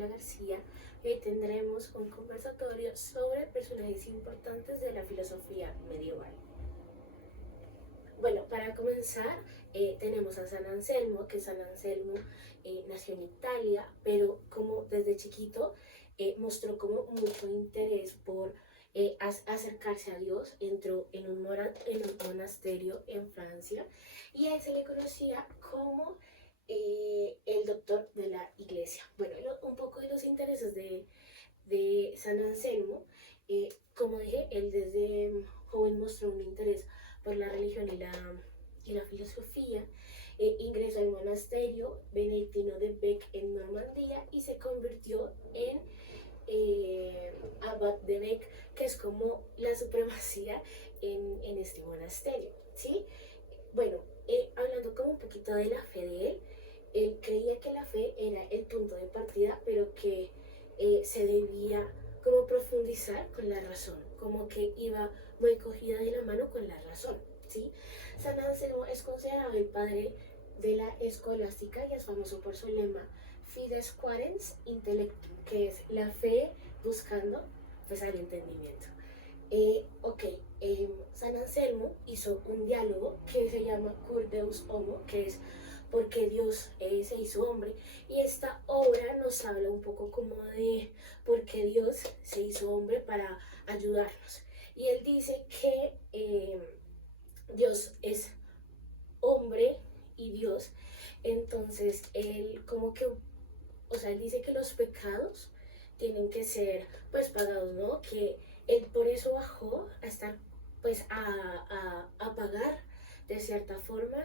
Paula García y hoy tendremos un conversatorio sobre personajes importantes de la filosofía medieval. Bueno, para comenzar, tenemos a San Anselmo, que San Anselmo nació en Italia, pero como desde chiquito mostró como mucho interés por acercarse a Dios. Entró en un monasterio en Francia y a él se le conocía como el doctor de la iglesia. Bueno, un poco de los intereses de San Anselmo, como dije, él desde joven mostró un interés por la religión y la filosofía. Ingresó al monasterio benedictino de Bec en Normandía y se convirtió en abad de Bec, que es como la supremacía en este monasterio, ¿sí? Bueno, hablando como un poquito de la fe de él creía que la fe era el punto de partida, pero que se debía como profundizar con la razón, como que iba muy cogida de la mano con la razón, ¿sí? San Anselmo es considerado el padre de la escolástica y es famoso por su lema Fides Quaerens Intellectum, que es la fe buscando pues al entendimiento. Ok, San Anselmo hizo un diálogo que se llama Cur Deus Homo, que es porque Dios se hizo hombre, y esta obra nos habla un poco como de por qué Dios se hizo hombre para ayudarnos. Y él dice que Dios es hombre y Dios, entonces él como que, o sea, él dice que los pecados tienen que ser pues pagados, ¿no? Que él por eso bajó a estar pues a pagar de cierta forma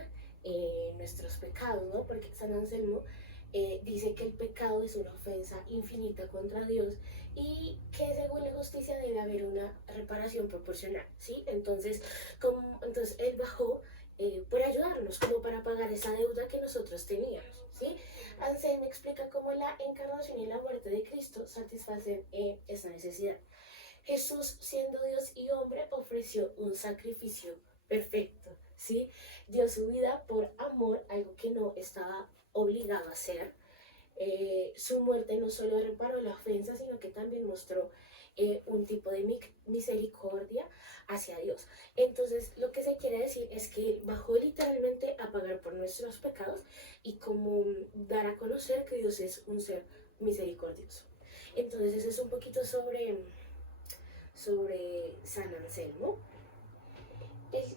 nuestros pecados, ¿no? Porque San Anselmo dice que el pecado es una ofensa infinita contra Dios y que según la justicia debe haber una reparación proporcional, ¿sí? Entonces él bajó por ayudarnos, como para pagar esa deuda que nosotros teníamos, ¿sí? Anselmo explica cómo la encarnación y la muerte de Cristo satisfacen esa necesidad. Jesús, siendo Dios y hombre, ofreció un sacrificio perfecto, ¿sí? Dio su vida por amor, algo que no estaba obligado a hacer. Su muerte no solo reparó la ofensa, sino que también mostró un tipo de misericordia hacia Dios. Entonces, lo que se quiere decir es que Él bajó literalmente a pagar por nuestros pecados y como dar a conocer que Dios es un ser misericordioso. Entonces, eso es un poquito sobre San Anselmo.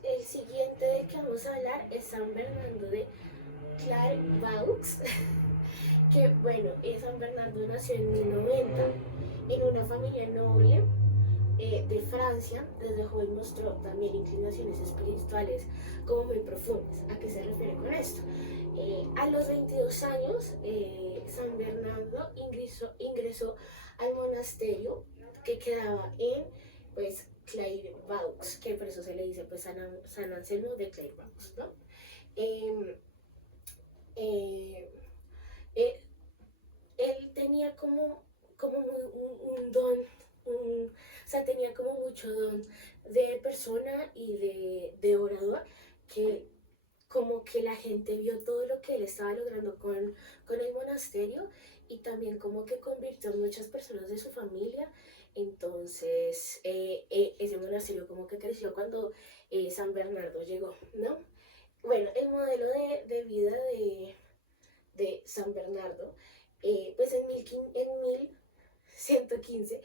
El siguiente del que vamos a hablar es San Bernardo de Clairvaux, que bueno, San Bernardo nació en 1090 en una familia noble de Francia. Desde joven mostró también inclinaciones espirituales como muy profundas. ¿A qué se refiere con esto? A los 22 años, San Bernardo ingresó al monasterio que quedaba en pues Clairvaux, que por eso se le dice pues San Anselmo de Clairvaux, ¿no? Eh, eh, eh, Él tenía como un don, o sea, tenía como mucho don de persona y de orador, que como que la gente vio todo lo que él estaba logrando con el monasterio y también como que convirtió a muchas personas de su familia. Entonces, ese monasterio como que creció cuando San Bernardo llegó, ¿no? Bueno, el modelo de vida de San Bernardo, pues en 1115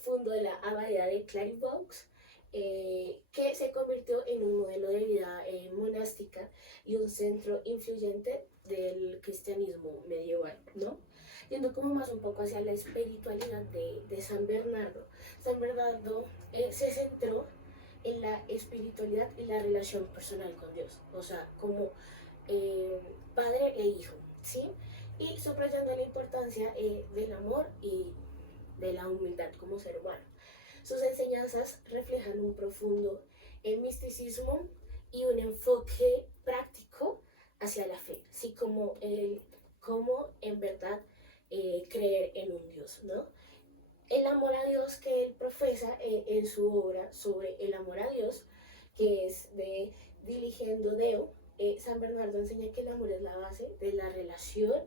fundó la abadía de Clairvaux, que se convirtió en un modelo de vida monástica y un centro influyente del cristianismo medieval, ¿no? Yendo como más un poco hacia la espiritualidad de San Bernardo. San Bernardo se centró en la espiritualidad y la relación personal con Dios, o sea, como padre e hijo, ¿sí? Y subrayando la importancia del amor y de la humildad como ser humano. Sus enseñanzas reflejan un profundo misticismo y un enfoque práctico hacia la fe, así como en verdad creer en un Dios, ¿no? El amor a Dios que él profesa en su obra sobre el amor a Dios, que es de Diligendo Deo. San Bernardo enseña que el amor es la base de la relación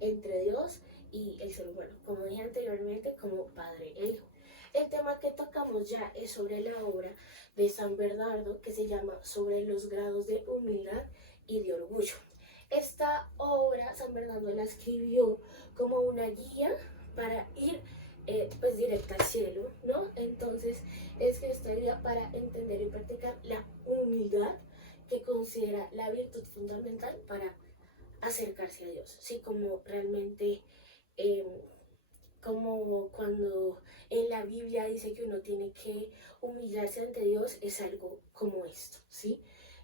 entre Dios y el ser humano, como dije anteriormente, como padre e hijo. El tema que tocamos ya es sobre la obra de San Bernardo, que se llama Sobre los grados de humildad y de orgullo. Esta obra San Bernardo la escribió como una guía para ir pues directa al cielo, ¿no? Entonces es que esta guía para entender y practicar la humildad, que considera la virtud fundamental para acercarse a Dios, ¿sí? Como realmente, eh, como cuando en la Biblia dice que uno tiene que humillarse ante Dios, es algo como esto, ¿sí?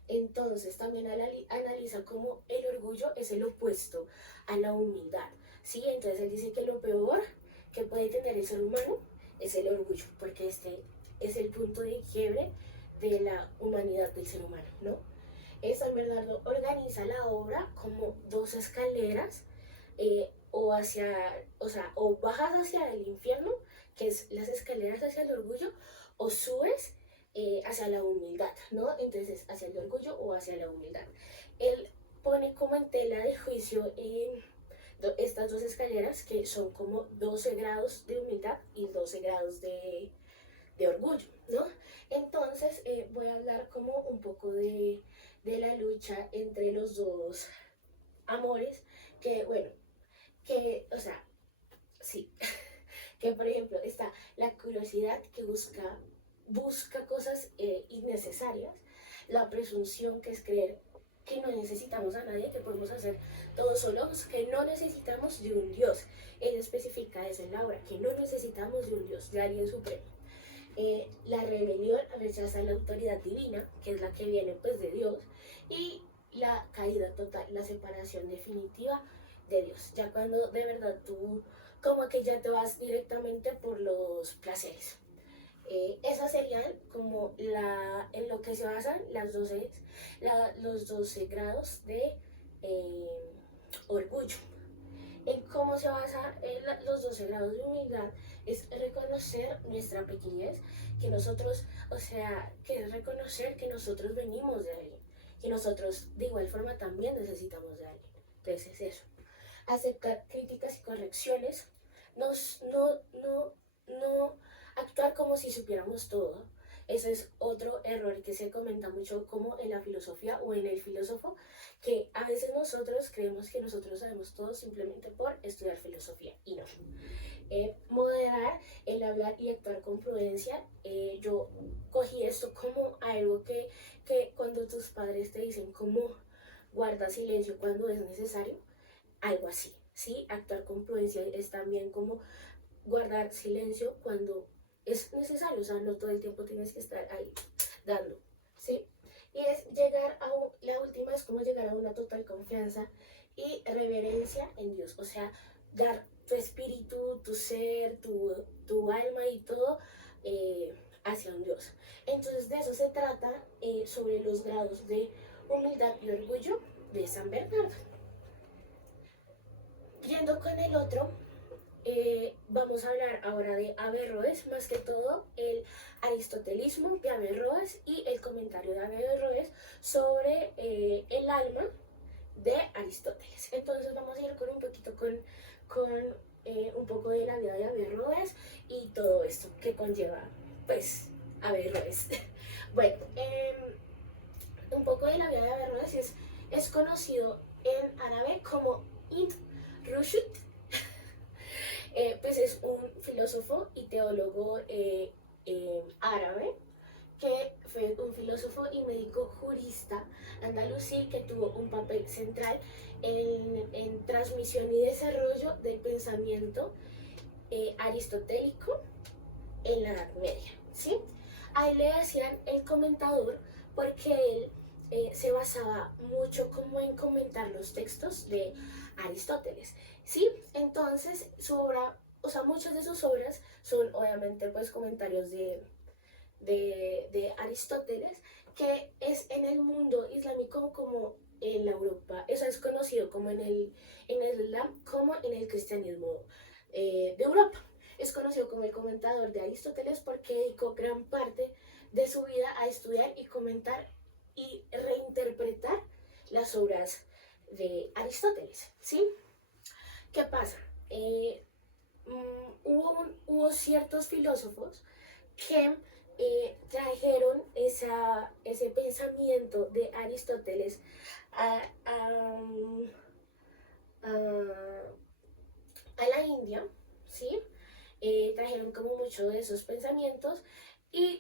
Entonces también analiza cómo el orgullo es el opuesto a la humildad, ¿sí? Entonces él dice que lo peor que puede tener el ser humano es el orgullo, porque este es el punto de quiebre de la humanidad del ser humano, ¿no? San Bernardo organiza la obra como dos escaleras, o bajas hacia el infierno, que es las escaleras hacia el orgullo, o subes hacia la humildad, ¿no? Entonces, hacia el orgullo o hacia la humildad. Él pone como en tela de juicio estas dos escaleras, que son como 12 grados de humildad y 12 grados de orgullo, ¿no? Entonces, voy a hablar como un poco de la lucha entre los dos amores, que bueno, que, o sea, sí, que por ejemplo está la curiosidad que busca cosas innecesarias, la presunción, que es creer que no necesitamos a nadie, que podemos hacer todo solos, que no necesitamos de un Dios. Ella especifica eso en la obra, que no necesitamos de un Dios, de alguien supremo. La rebelión rechaza la autoridad divina, que es la que viene pues de Dios, y la caída total, la separación definitiva de Dios, ya cuando de verdad tú como que ya te vas directamente por los placeres. Esas serían como en lo que se basan los 12 grados de orgullo. En cómo se basa los 12 grados de humildad es reconocer nuestra pequeñez, que nosotros, o sea, que es reconocer que nosotros venimos de alguien, que nosotros de igual forma también necesitamos de alguien. Entonces es eso. Aceptar críticas y correcciones, no actuar como si supiéramos todo. Ese es otro error que se comenta mucho como en la filosofía o en el filósofo, que a veces nosotros creemos que nosotros sabemos todo simplemente por estudiar filosofía, y no. Moderar el hablar y actuar con prudencia. Yo cogí esto como algo que cuando tus padres te dicen cómo guarda silencio cuando es necesario, algo así, ¿sí? Actuar con prudencia es también como guardar silencio cuando es necesario, o sea, no todo el tiempo tienes que estar ahí dando, ¿sí? Y es la última es como llegar a una total confianza y reverencia en Dios, o sea, dar tu espíritu, tu ser, tu alma y todo hacia un Dios. Entonces de eso se trata sobre los grados de humildad y orgullo de San Bernardo. Yendo con el otro, vamos a hablar ahora de Averroes, más que todo el aristotelismo de Averroes y el comentario de Averroes sobre el alma de Aristóteles. Entonces vamos a ir con un poquito con un poco de la vida de Averroes y todo esto que conlleva pues Averroes. Bueno, un poco de la vida de Averroes es conocido en árabe como Ibn Rushd. Pues es un filósofo y teólogo árabe, que fue un filósofo y médico jurista andalusí, que tuvo un papel central en transmisión y desarrollo del pensamiento aristotélico en la Edad Media, ¿sí? A él le decían el comentador porque él se basaba mucho como en comentar los textos de Aristóteles, ¿sí? Entonces su obra, o sea, muchas de sus obras son obviamente pues comentarios de Aristóteles, que es en el mundo islámico como en la Europa, eso es conocido como en el Islam como en el cristianismo de Europa. Es conocido como el comentador de Aristóteles porque dedicó gran parte de su vida a estudiar y comentar y reinterpretar las obras de Aristóteles, ¿sí? ¿Qué pasa? hubo ciertos filósofos que trajeron ese pensamiento de Aristóteles a, a, a, a la India, ¿sí? Trajeron como mucho de esos pensamientos,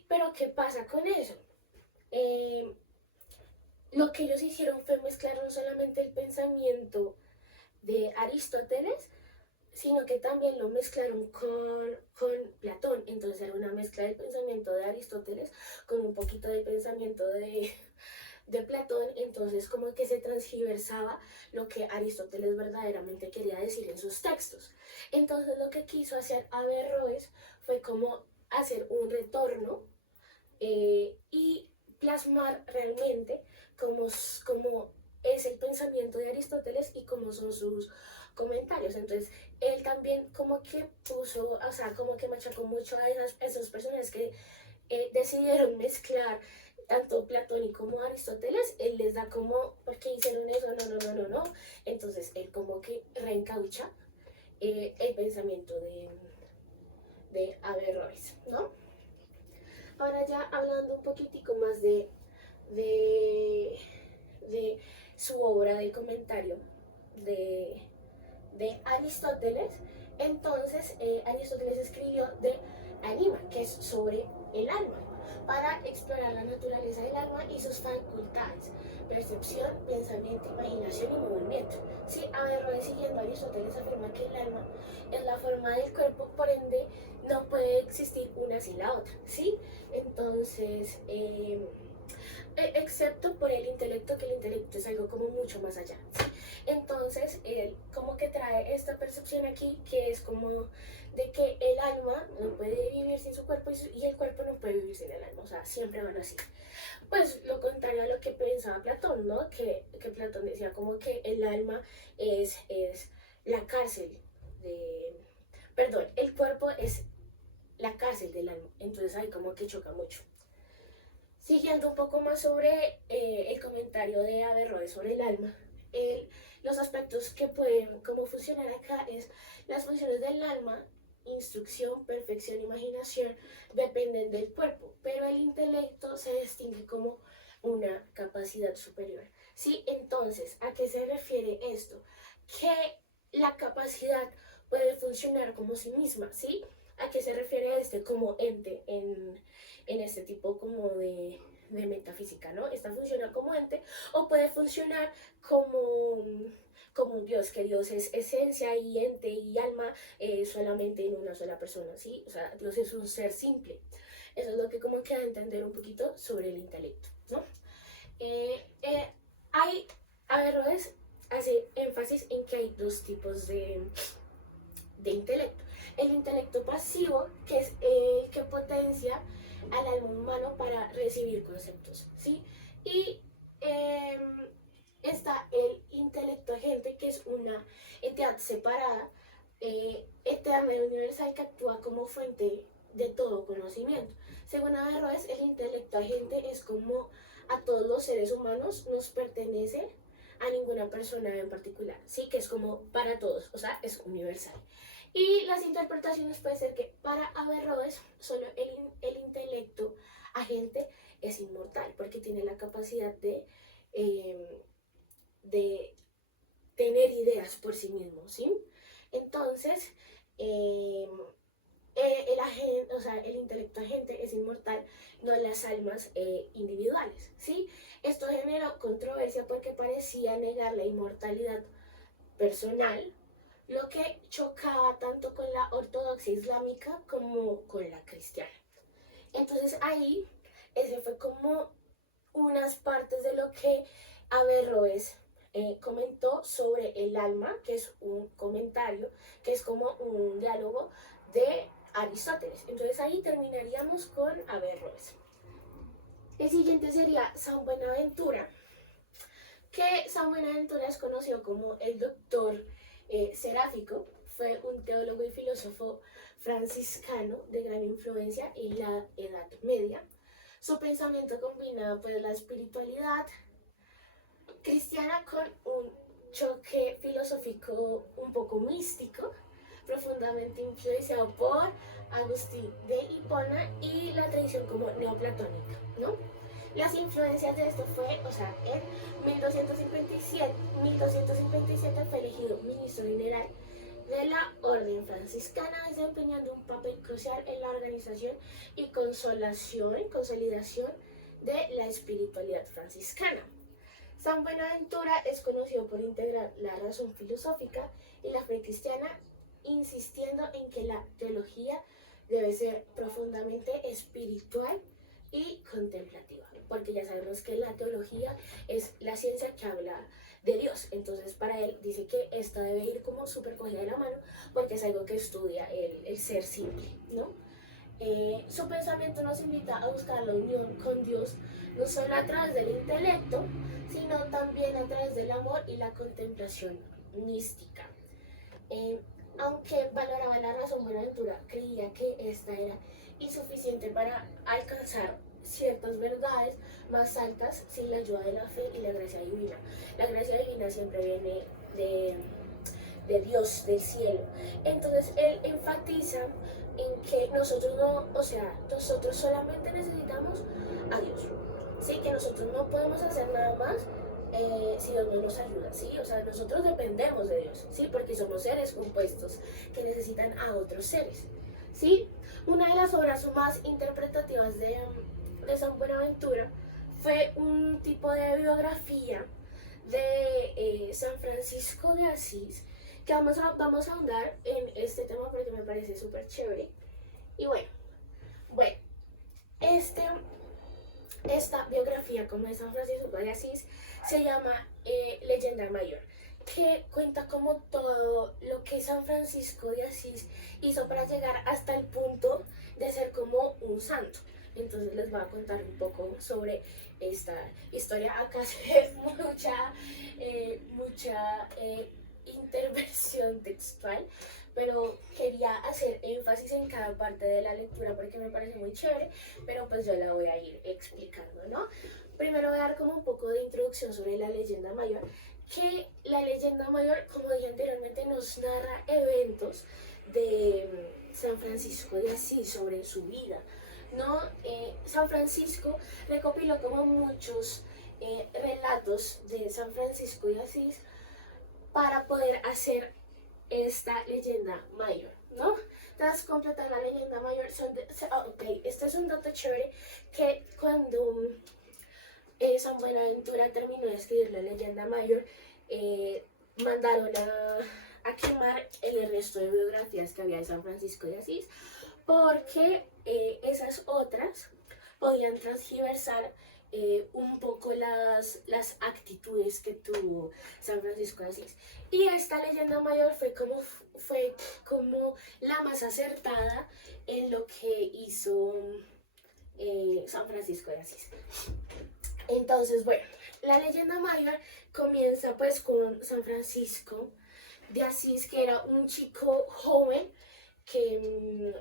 pero ¿qué pasa con eso? Eh, lo que ellos hicieron fue mezclar no solamente el pensamiento de Aristóteles, sino que también lo mezclaron con Platón. Entonces era una mezcla del pensamiento de Aristóteles con un poquito del pensamiento de Platón, entonces como que se transgiversaba lo que Aristóteles verdaderamente quería decir en sus textos. Entonces lo que quiso hacer Averroes fue como hacer un retorno y plasmar realmente cómo es el pensamiento de Aristóteles y cómo son sus comentarios. Entonces, él también como que puso, o sea, como que machacó mucho a esas personas que decidieron mezclar tanto Platón como Aristóteles. Él les da como, ¿por qué hicieron eso? No, no, no, no, no. Entonces, él como que reencaucha el pensamiento de Averroes, ¿no? Ahora ya hablando un poquitico más de, de su obra del comentario de, de Aristóteles, entonces Aristóteles escribió de Anima, que es sobre el alma, para explorar la naturaleza del alma y sus facultades, percepción, pensamiento, imaginación y movimiento. Sí, Averroes, siguiendo a Aristóteles, afirma que el alma es la forma del cuerpo, por ende no puede existir una sin la otra, ¿sí? Entonces, excepto por el intelecto, que el intelecto es algo como mucho más allá, ¿sí? Entonces, él como que trae esta percepción aquí, que es como de que el alma no puede vivir sin su cuerpo y el cuerpo no puede vivir sin el alma, o sea, siempre van así. Pues lo contrario a lo que pensaba Platón, ¿no? Que Platón decía como que el alma es la cárcel de... Perdón, el cuerpo es la cárcel del alma, entonces ahí como que choca mucho. Siguiendo un poco más sobre el comentario de Averroes sobre el alma, los aspectos que pueden como funcionar acá es las funciones del alma, instrucción, perfección, imaginación, dependen del cuerpo, pero el intelecto se distingue como una capacidad superior. ¿Sí? Entonces, ¿a qué se refiere esto? Que la capacidad puede funcionar como sí misma, ¿sí? ¿A qué se refiere este como ente en este tipo como de metafísica, ¿no? Esta funciona como ente o puede funcionar como un Dios, que Dios es esencia y ente y alma solamente en una sola persona, ¿sí? O sea, Dios es un ser simple. Eso es lo que como queda entender un poquito sobre el intelecto, ¿no? Hay, Averroes hace énfasis en que hay dos tipos de intelecto. El intelecto pasivo, que es el que potencia al alma humano para recibir conceptos, ¿sí? Y eh, está el intelecto agente, que es una entidad separada, eterna y universal, que actúa como fuente de todo conocimiento. Según Averroes, el intelecto agente es como a todos los seres humanos nos pertenece, a ninguna persona en particular, ¿sí? Que es como para todos, o sea, es universal. Y las interpretaciones puede ser que para Averroes solo el intelecto agente es inmortal, porque tiene la capacidad de tener ideas por sí mismo, ¿sí? Entonces, eh, el agente, o sea, el intelecto agente es inmortal, no las almas individuales, ¿sí? Esto generó controversia porque parecía negar la inmortalidad personal, lo que chocaba tanto con la ortodoxia islámica como con la cristiana. Entonces ahí, ese fue como unas partes de lo que Averroes comentó sobre el alma, que es un comentario, que es como un diálogo de Aristóteles. Entonces ahí terminaríamos con Averroes. El siguiente sería San Buenaventura, que San Buenaventura es conocido como el doctor seráfico. Fue un teólogo y filósofo franciscano de gran influencia en la Edad Media. Su pensamiento combina pues la espiritualidad cristiana con un choque filosófico un poco místico. profundamente influenciado por Agustín de Hipona y la tradición como neoplatónica, ¿no? Las influencias de esto fue, o sea, en 1257 fue elegido ministro general de la Orden Franciscana, desempeñando un papel crucial en la organización y consolidación de la espiritualidad franciscana. San Buenaventura es conocido por integrar la razón filosófica y la fe cristiana, insistiendo en que la teología debe ser profundamente espiritual y contemplativa, porque ya sabemos que la teología es la ciencia que habla de Dios. Entonces para él dice que esta debe ir como súper cogida de la mano, porque es algo que estudia el ser simple, ¿no? Su pensamiento nos invita a buscar la unión con Dios, no solo a través del intelecto, sino también a través del amor y la contemplación mística. Aunque valoraba la razón, Buenaventura creía que esta era insuficiente para alcanzar ciertas verdades más altas sin la ayuda de la fe y la gracia divina. La gracia divina siempre viene de Dios, del cielo. Entonces él enfatiza en que nosotros no, o sea, nosotros solamente necesitamos a Dios, ¿sí? Que nosotros no podemos hacer nada más si Dios no nos ayuda, ¿sí? O sea, nosotros dependemos de Dios, ¿sí? Porque somos seres compuestos que necesitan a otros seres, ¿sí? Una de las obras más interpretativas de San Buenaventura fue un tipo de biografía de San Francisco de Asís, que vamos a ahondar en este tema porque me parece súper chévere. Y bueno, esta biografía como de San Francisco de Asís se llama Leyenda Mayor, que cuenta como todo lo que San Francisco de Asís hizo para llegar hasta el punto de ser como un santo. Entonces les voy a contar un poco sobre esta historia. Acá se ve mucha intervención textual, pero quería hacer énfasis en cada parte de la lectura porque me parece muy chévere, pero pues yo la voy a ir explicando, ¿no? Primero voy a dar como un poco de introducción sobre la leyenda mayor, que la leyenda mayor, como dije anteriormente, nos narra eventos de San Francisco de Asís, sobre su vida, ¿no? San Francisco recopiló como muchos relatos de San Francisco de Asís para poder hacer esta leyenda mayor, ¿no? Tras completar la leyenda mayor, este es un dato chévere, que cuando San Buenaventura terminó de escribir la leyenda mayor, mandaron a quemar el resto de biografías que había de San Francisco de Asís, porque esas otras podían transgiversar un poco las actitudes que tuvo San Francisco de Asís. Y esta leyenda mayor fue como la más acertada en lo que hizo San Francisco de Asís. Entonces, bueno, la leyenda mayor comienza pues con San Francisco de Asís, que era un chico joven que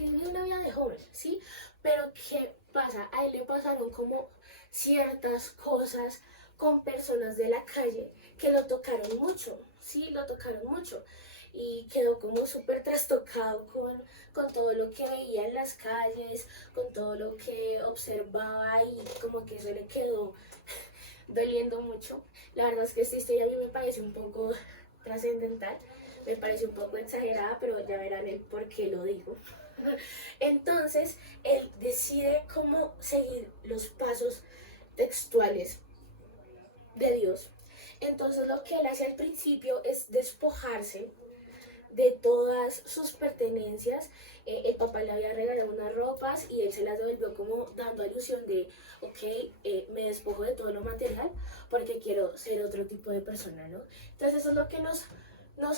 vivía una vida de joven, ¿sí? Pero ¿qué pasa? A él le pasaron como ciertas cosas con personas de la calle que lo tocaron mucho, ¿sí? Lo tocaron mucho. Y quedó como súper trastocado con todo lo que veía en las calles, con todo lo que observaba, y como que eso le quedó doliendo mucho. La verdad es que esta historia a mí me parece un poco trascendental, me parece un poco exagerada, pero ya verán el por qué lo digo. Entonces, él decide cómo seguir los pasos textuales de Dios. Entonces, lo que él hace al principio es despojarse de todas sus pertenencias. El papá le había regalado unas ropas y él se las devolvió como dando alusión de, ok, me despojo de todo lo material porque quiero ser otro tipo de persona, ¿no? Entonces eso es lo que nos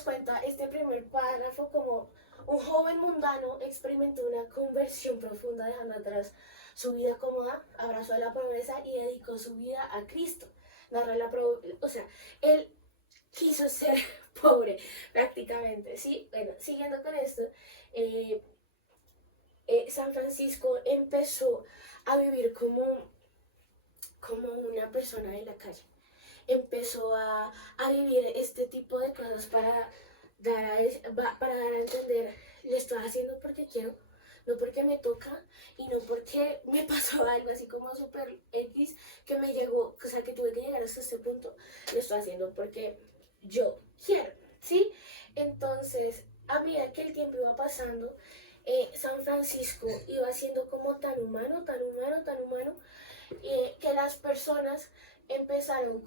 cuenta este primer párrafo, como un joven mundano experimentó una conversión profunda, dejando atrás su vida cómoda, abrazó a la pobreza y dedicó su vida a Cristo. O sea, él quiso ser pobre prácticamente, ¿sí? Bueno, siguiendo con esto, San Francisco empezó a vivir como una persona de la calle. Empezó a vivir este tipo de cosas para para dar a entender, lo estoy haciendo porque quiero, no porque me toca y no porque me pasó algo así como super X que me llegó, o sea, que tuve que llegar hasta este punto, lo estoy haciendo porque yo quiero, ¿sí? Entonces, a medida que el tiempo iba pasando, San Francisco iba siendo como tan humano, tan humano, tan humano, que las personas empezaron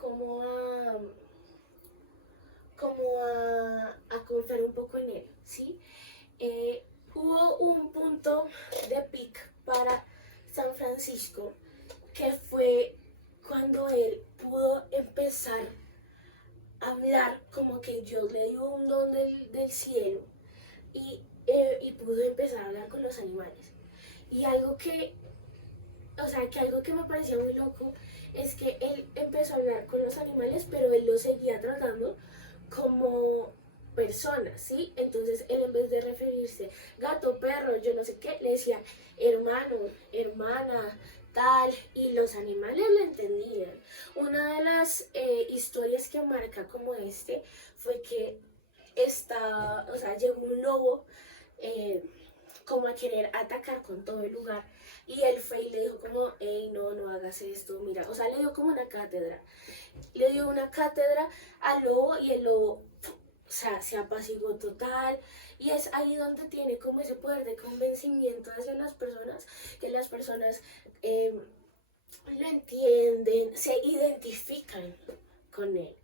a confiar un poco en él, ¿sí? Hubo un punto de pic para San Francisco que fue cuando él pudo empezar a hablar como que Dios le dio un don del cielo y pudo empezar a hablar con los animales. Y algo que me parecía muy loco es que él empezó a hablar con los animales, pero él los seguía tratando como personas, ¿sí? Entonces él, en vez de referirse gato, perro, yo no sé qué, le decía hermano, hermana, tal, y los animales lo entendían. Una de las historias que marca como fue que llegó un lobo como a querer atacar con todo el lugar. Y él fue y le dijo como, hey, no hagas esto, mira, o sea, le dio como una cátedra. Le dio una cátedra al lobo y el lobo, o sea, se apaciguó total. Y es ahí donde tiene como ese poder de convencimiento hacia las personas, que las personas lo entienden, se identifican con él.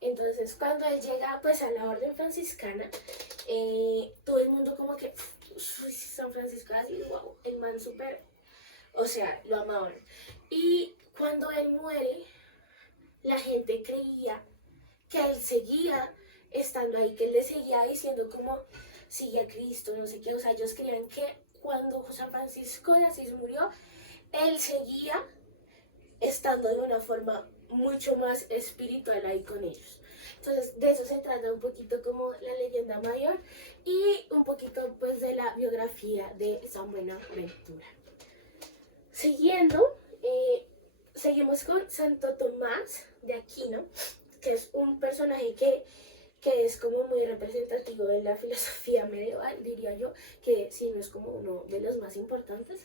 Entonces, cuando él llega pues a la orden franciscana, todo el mundo como que, San Francisco así, wow, el man súper, o sea, lo amaban. Y cuando él muere, la gente creía que él seguía estando ahí, que él le seguía diciendo como, sigue a Cristo, no sé qué, o sea, ellos creían que cuando San Francisco de Asís murió, él seguía estando de una forma mucho más espiritual ahí con ellos. Entonces, de eso se trata un poquito como la leyenda mayor y un poquito pues de la biografía de San Buenaventura. Seguimos con Santo Tomás de Aquino, que es un personaje que es como muy representativo de la filosofía medieval, diría yo, que si no es como uno de los más importantes.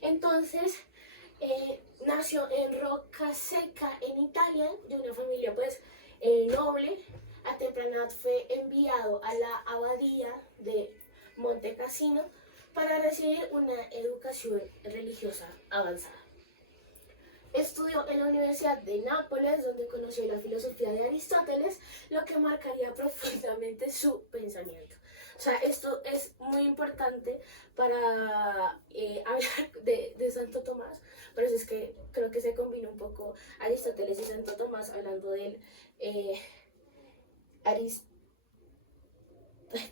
Entonces, nació en Roccasecca, en Italia, de una familia pues noble. A temprana edad fue enviado a la abadía de Monte Cassino para recibir una educación religiosa avanzada. Estudió en la Universidad de Nápoles, donde conoció la filosofía de Aristóteles, lo que marcaría profundamente su pensamiento. O sea, esto es muy importante para hablar de Santo Tomás, por eso es que creo que se combina un poco Aristóteles y Santo Tomás hablando del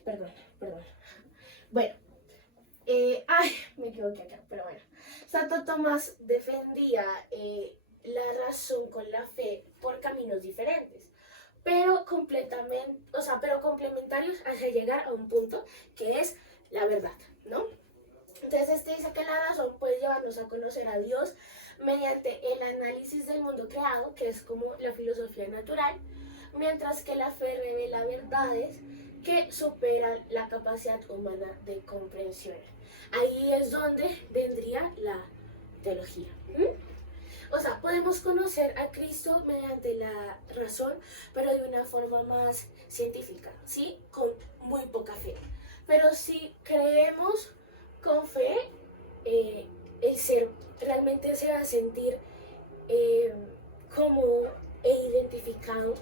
perdón. Bueno, me equivoqué acá, pero bueno. Santo Tomás defendía la razón con la fe por caminos diferentes, pero pero complementarios hacia llegar a un punto que es la verdad, ¿no? Entonces dice que la razón puede llevarnos a conocer a Dios mediante el análisis del mundo creado, que es como la filosofía natural, mientras que la fe revela verdades que superan la capacidad humana de comprensión. Ahí es donde vendría la teología. O sea, podemos conocer a Cristo mediante la razón, pero de una forma más científica, ¿sí? Con muy poca fe. Pero si creemos con fe, el ser realmente se va a sentir como identificado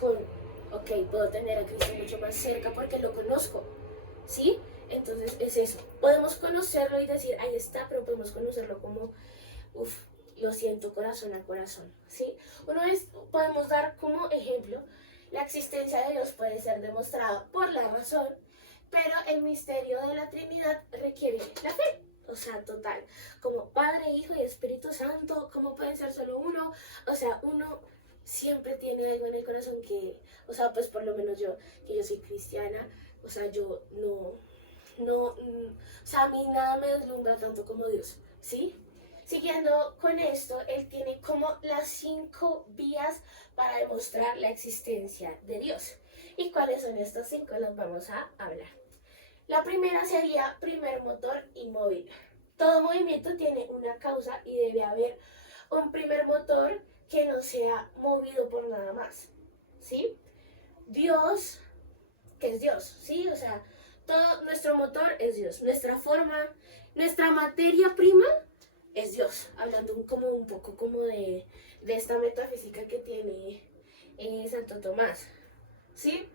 con, ok, puedo tener a Cristo mucho más cerca porque lo conozco, ¿sí? Entonces es eso. Podemos conocerlo y decir, ahí está, pero podemos conocerlo como, lo siento corazón a corazón, ¿sí? Podemos dar como ejemplo, la existencia de Dios puede ser demostrada por la razón, pero el misterio de la Trinidad requiere la fe. O sea, total, como Padre, Hijo y Espíritu Santo, ¿cómo pueden ser solo uno? O sea, uno siempre tiene algo en el corazón que, o sea, pues por lo menos yo, que yo soy cristiana, o sea, yo o sea, a mí nada me deslumbra tanto como Dios, ¿sí? Siguiendo con esto, él tiene como las 5 vías para demostrar la existencia de Dios. ¿Y cuáles son estas 5? Las vamos a hablar. La primera sería primer motor inmóvil. Todo movimiento tiene una causa y debe haber un primer motor que no sea movido por nada más, ¿sí? Dios, que es Dios, ¿sí? O sea, todo nuestro motor es Dios, nuestra forma, nuestra materia prima es Dios, hablando como un poco como de esta metafísica que tiene Santo Tomás, ¿sí?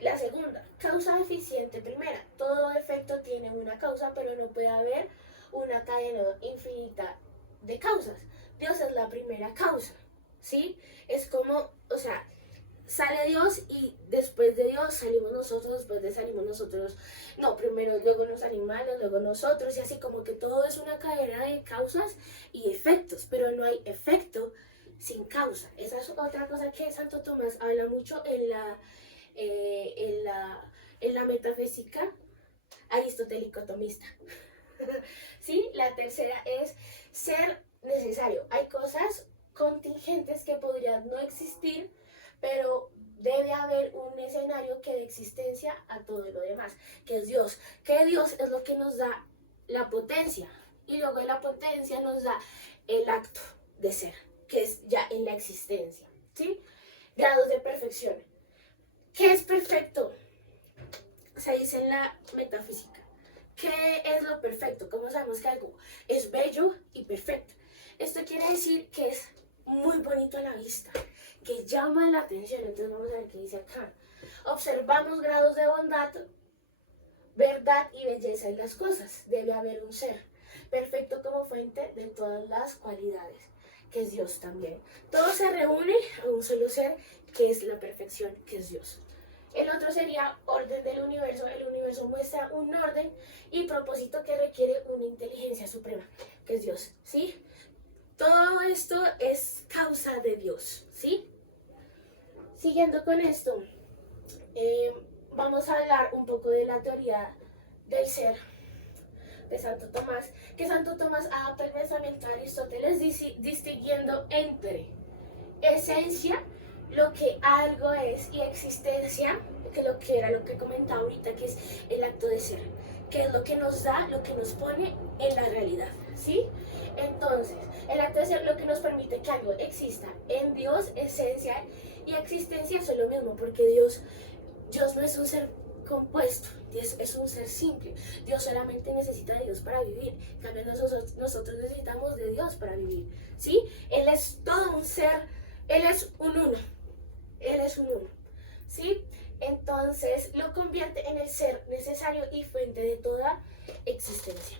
La segunda, causa eficiente primera. Todo efecto tiene una causa, pero no puede haber una cadena infinita de causas. Dios es la primera causa, ¿sí? Es como, o sea, sale Dios y después de Dios salimos nosotros, después de salimos nosotros, no, primero luego los animales, luego nosotros, y así como que todo es una cadena de causas y efectos, pero no hay efecto sin causa. Esa es otra cosa que Santo Tomás habla mucho en la metafísica aristotélico-tomista. ¿Sí? La tercera es ser necesario. Hay cosas contingentes que podrían no existir, pero debe haber un escenario que dé existencia a todo lo demás, que es Dios. Que Dios es lo que nos da la potencia, y luego de la potencia nos da el acto de ser, que es ya en la existencia, ¿sí? Grados de perfección. ¿Qué es perfecto? Se dice en la metafísica. ¿Qué es lo perfecto? ¿Cómo sabemos que algo es bello y perfecto? Esto quiere decir que es muy bonito a la vista, que llama la atención. Entonces vamos a ver qué dice acá. Observamos grados de bondad, verdad y belleza en las cosas. Debe haber un ser perfecto como fuente de todas las cualidades, que es Dios también. Todo se reúne a un solo ser, que es la perfección, que es Dios. El otro sería orden del universo. El universo muestra un orden y propósito que requiere una inteligencia suprema, que es Dios, ¿sí? Todo esto es causa de Dios, ¿sí? Siguiendo con esto, vamos a hablar un poco de la teoría del ser de Santo Tomás, que Santo Tomás adapta el pensamiento de Aristóteles distinguiendo entre esencia, lo que algo es, y existencia, que lo que era lo que comentaba ahorita, que es el acto de ser, que es lo que nos da, lo que nos pone en la realidad, ¿sí? Entonces, el acto de ser lo que nos permite que algo exista. En Dios, esencia y existencia son lo mismo, porque Dios no es un ser compuesto, Dios es un ser simple. Dios solamente necesita de Dios para vivir. En cambio, nosotros necesitamos de Dios para vivir, ¿sí? Él es todo un ser, Él es un uno. Él es un uno, ¿sí? Entonces lo convierte en el ser necesario y fuente de toda existencia.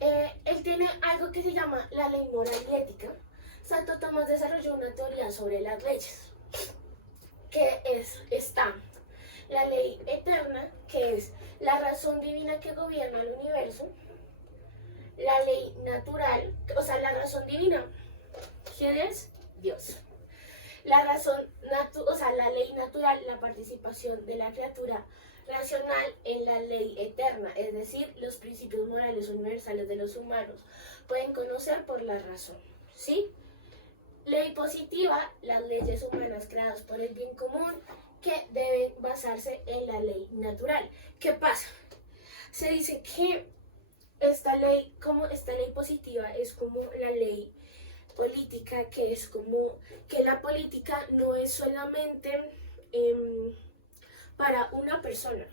Él tiene algo que se llama la ley moral y ética. Santo Tomás desarrolló una teoría sobre las leyes, que está la ley eterna, que es la razón divina que gobierna el universo, la ley natural, o sea, la razón divina, ¿quién es? Dios. La razón, o sea, la ley natural, la participación de la criatura racional en la ley eterna, es decir, los principios morales universales de los humanos pueden conocer por la razón, ¿sí? Ley positiva, las leyes humanas creadas por el bien común que deben basarse en la ley natural. ¿Qué pasa? Se dice que esta ley positiva es como la ley política, que es como que la política no es solamente para una persona,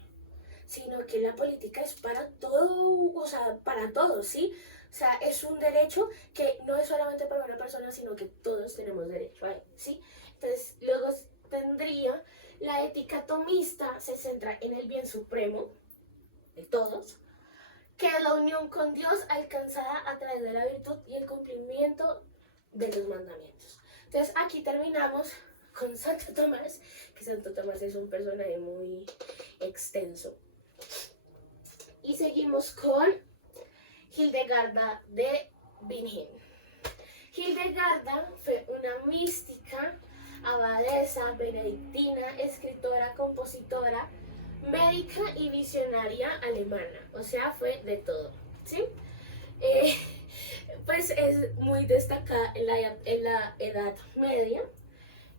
sino que la política es para todo, o sea, para todos, ¿sí? O sea, es un derecho que no es solamente para una persona, sino que todos tenemos derecho a él, ¿sí? Entonces, luego tendría la ética tomista, se centra en el bien supremo de todos, que es la unión con Dios alcanzada a través de la virtud y el cumplimiento de los mandamientos. Entonces aquí terminamos con Santo Tomás, que Santo Tomás es un personaje muy extenso. Y seguimos con Hildegarda de Bingen. Hildegarda fue una mística, abadesa, benedictina, escritora, compositora, médica y visionaria alemana. O sea, fue de todo, ¿sí? pues es muy destacada en la Edad Media.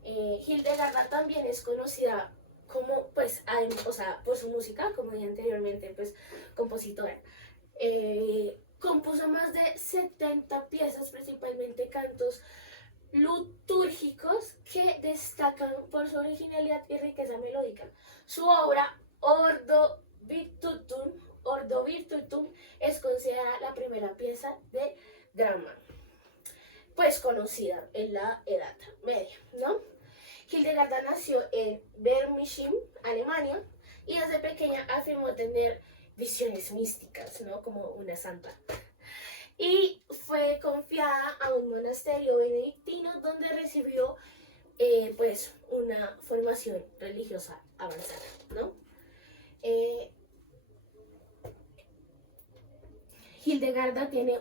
Hildegarda también es conocida como, pues, o sea, por su música, como dije anteriormente, pues, compositora. Compuso más de 70 piezas, principalmente cantos litúrgicos que destacan por su originalidad y riqueza melódica. Su obra Ordo Virtutum es considerada la primera pieza de drama, pues conocida en la Edad Media, ¿no? Hildegarda nació en Bermishim, Alemania, y desde pequeña afirmó tener visiones místicas, ¿no? Como una santa. Y fue confiada a un monasterio benedictino donde recibió pues una formación religiosa avanzada, ¿no? Hildegarda tiene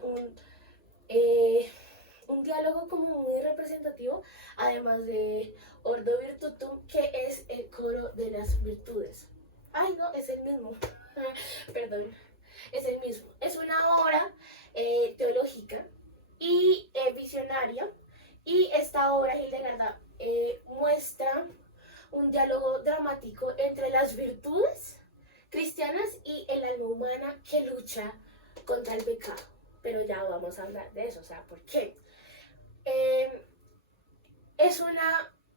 un diálogo como muy representativo, además de Ordo Virtutum, que es el coro de las virtudes. Ay, no, es el mismo. Perdón, es el mismo. Es una obra teológica y visionaria, y esta obra Hildegarda muestra un diálogo dramático entre las virtudes cristianas y el alma humana que lucha contra el pecado. Pero ya vamos a hablar de eso, o sea, ¿por qué?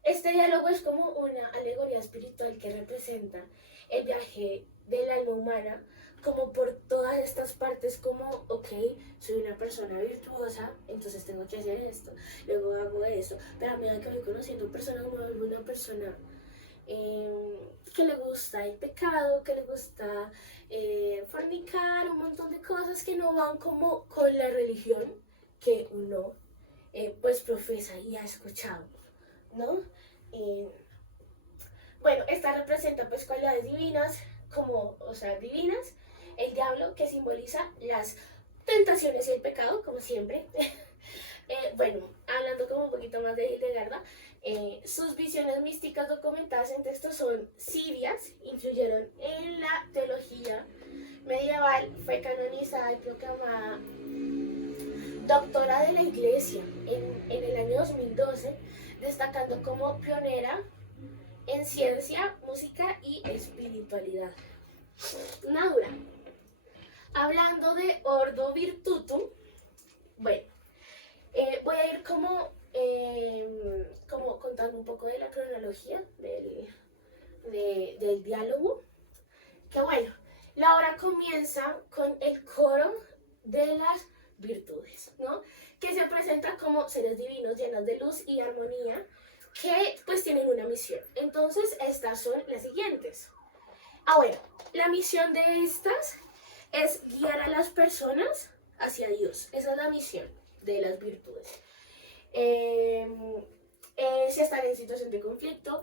Este diálogo es como una alegoría espiritual que representa el viaje del alma humana como por todas estas partes, como, ok, soy una persona virtuosa, entonces tengo que hacer esto, luego hago esto, pero a medida que voy conociendo personas, me vuelvo una persona que le gusta el pecado, que le gusta fornicar, un montón de cosas que no van como con la religión que uno pues profesa y ha escuchado, ¿no? Bueno, esta representa pues cualidades divinas, como, o sea, divinas, el diablo que simboliza las tentaciones y el pecado, como siempre. Bueno, hablando como un poquito más de Hildegarda, sus visiones místicas documentadas en textos son sirias, influyeron en la teología medieval, fue canonizada y proclamada doctora de la Iglesia en el año 2012, destacando como pionera en ciencia, música y espiritualidad. Naura. Hablando de Ordo Virtutum, bueno, voy a ir como contando un poco de la cronología del diálogo. Que bueno, la obra comienza con el coro de las virtudes, ¿no? Que se presenta como seres divinos llenos de luz y armonía que pues tienen una misión. Entonces estas son las siguientes. Bueno, la misión de estas es guiar a las personas hacia Dios. Esa es la misión de las virtudes. Si están en situación de conflicto,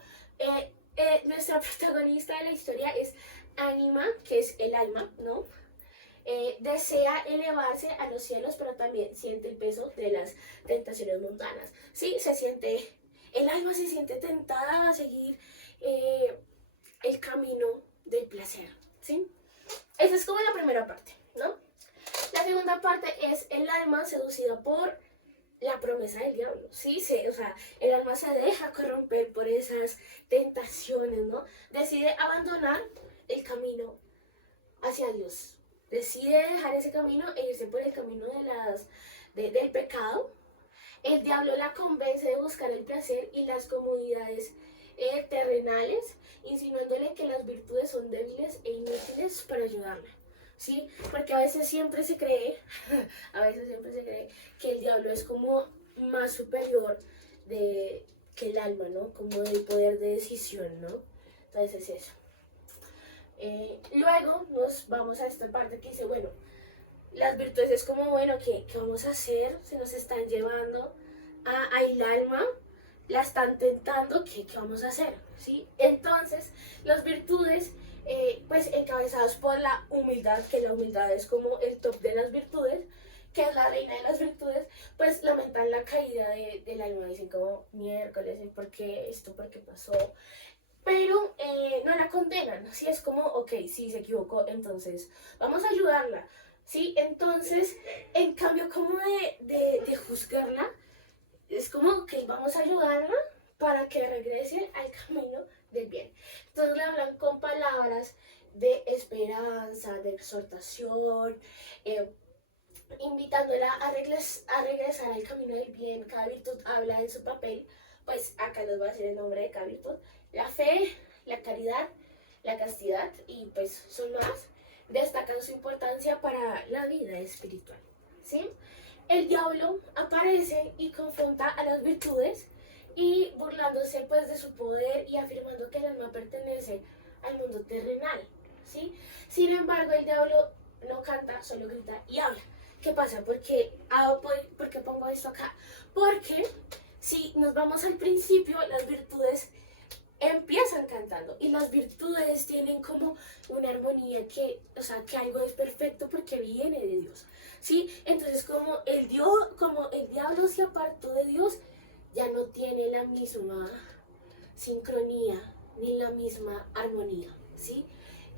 nuestra protagonista de la historia es Ánima, que es el alma, ¿no? Desea elevarse a los cielos, pero también siente el peso de las tentaciones mundanas. Sí, el alma se siente tentada a seguir el camino del placer, ¿sí? Esa es como la primera parte, ¿no? La segunda parte es el alma seducida por la promesa del diablo, ¿sí? O sea, el alma se deja corromper por esas tentaciones, ¿no? Decide abandonar el camino hacia Dios. Decide dejar ese camino e irse por el camino del pecado. El diablo la convence de buscar el placer y las comodidades terrenales, insinuándole que las virtudes son débiles e inútiles para ayudarla. ¿Sí? Porque a veces siempre se cree que el diablo es como más superior que el alma, ¿no? Como del poder de decisión, ¿no? Entonces es eso. Luego nos vamos a esta parte que dice, bueno, las virtudes es como, bueno, ¿qué vamos a hacer? Se nos están llevando a el alma, la están tentando, ¿qué vamos a hacer? ¿Sí? Entonces, las virtudes, pues encabezadas por la humildad, que la humildad es como el top de las virtudes, que es la reina de las virtudes, pues lamentan la caída del alma, dicen como, miércoles, ¿por qué esto? ¿Por qué pasó? Pero no la condenan, así es como, ok, sí se equivocó, entonces vamos a ayudarla, ¿sí? Entonces, en cambio como de juzgarla, es como que vamos a ayudarla para que regrese al camino del bien. Entonces le hablan con palabras de esperanza, de exhortación, eh, invitándola a regresar al camino del bien. Cada virtud habla en su papel, pues acá les voy a decir el nombre de cada virtud: la fe, la caridad, la castidad, y pues son más, destacan su importancia para la vida espiritual, ¿sí? El diablo aparece y confronta a las virtudes y burlándose pues de su poder y afirmando que el alma pertenece al mundo terrenal, ¿sí? Sin embargo, el diablo no canta, solo grita y habla. ¿Qué pasa? ¿Por qué pongo esto acá? Porque si nos vamos al principio, las virtudes empiezan cantando y las virtudes tienen como una armonía que, o sea, que algo es perfecto porque viene de Dios, ¿sí? Entonces como el diablo se apartó de Dios, ya no tiene la misma sincronía ni la misma armonía, ¿sí?